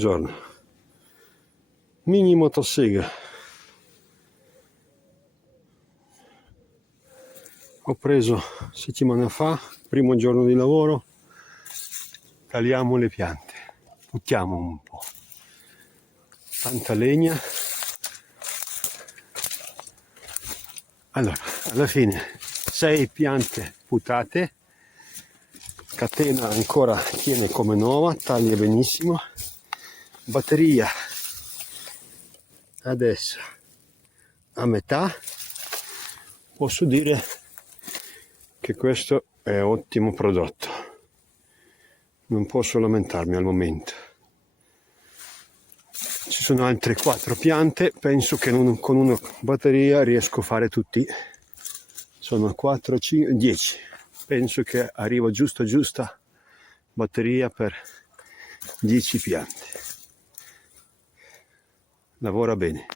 Buongiorno. Mini motosega. Ho preso settimana fa, primo giorno di lavoro, tagliamo le piante, buttiamo un po', tanta legna. Allora, alla fine 6 piante buttate, catena ancora tiene come nuova, taglia benissimo, batteria adesso a metà. Posso dire che questo è ottimo prodotto, non posso lamentarmi al momento. Ci sono altre 4 piante, penso che con una batteria riesco a fare tutti. Sono 4, 5, 10. Penso che arriva giusta batteria per 10 piante. Lavora bene.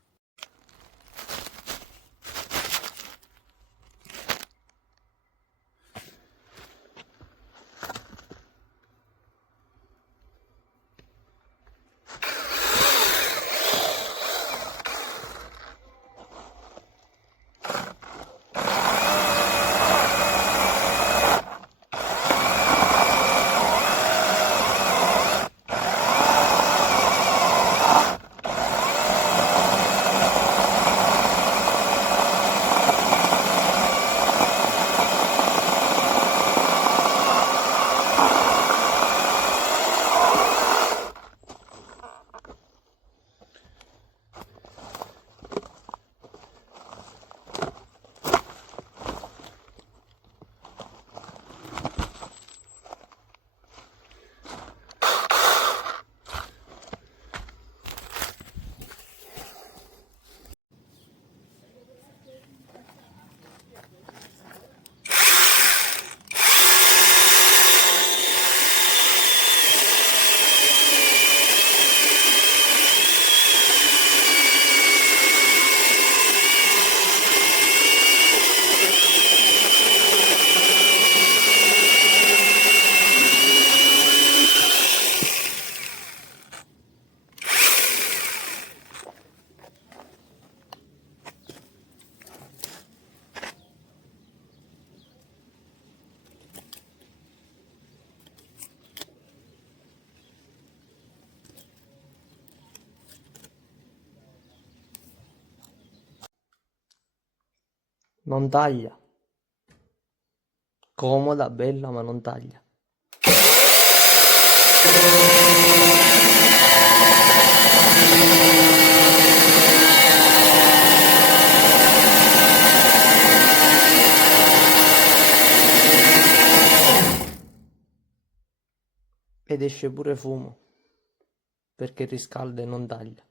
Non taglia. Comoda, bella, ma non taglia. Ed esce pure fumo, perché riscalda e non taglia.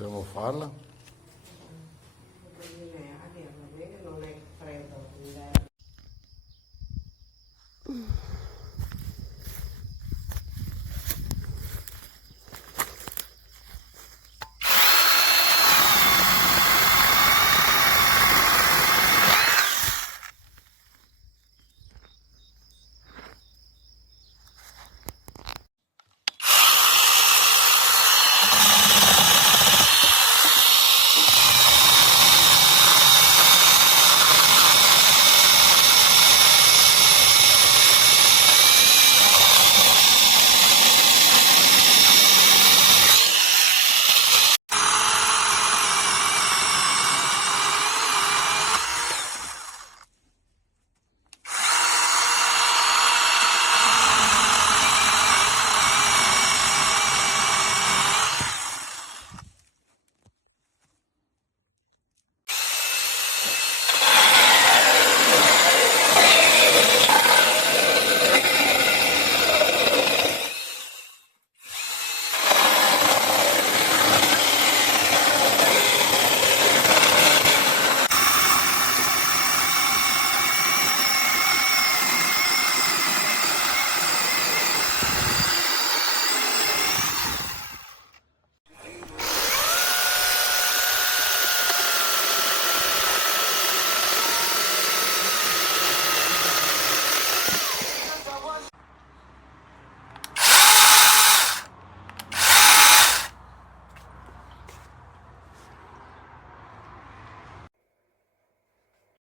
Dobbiamo farla?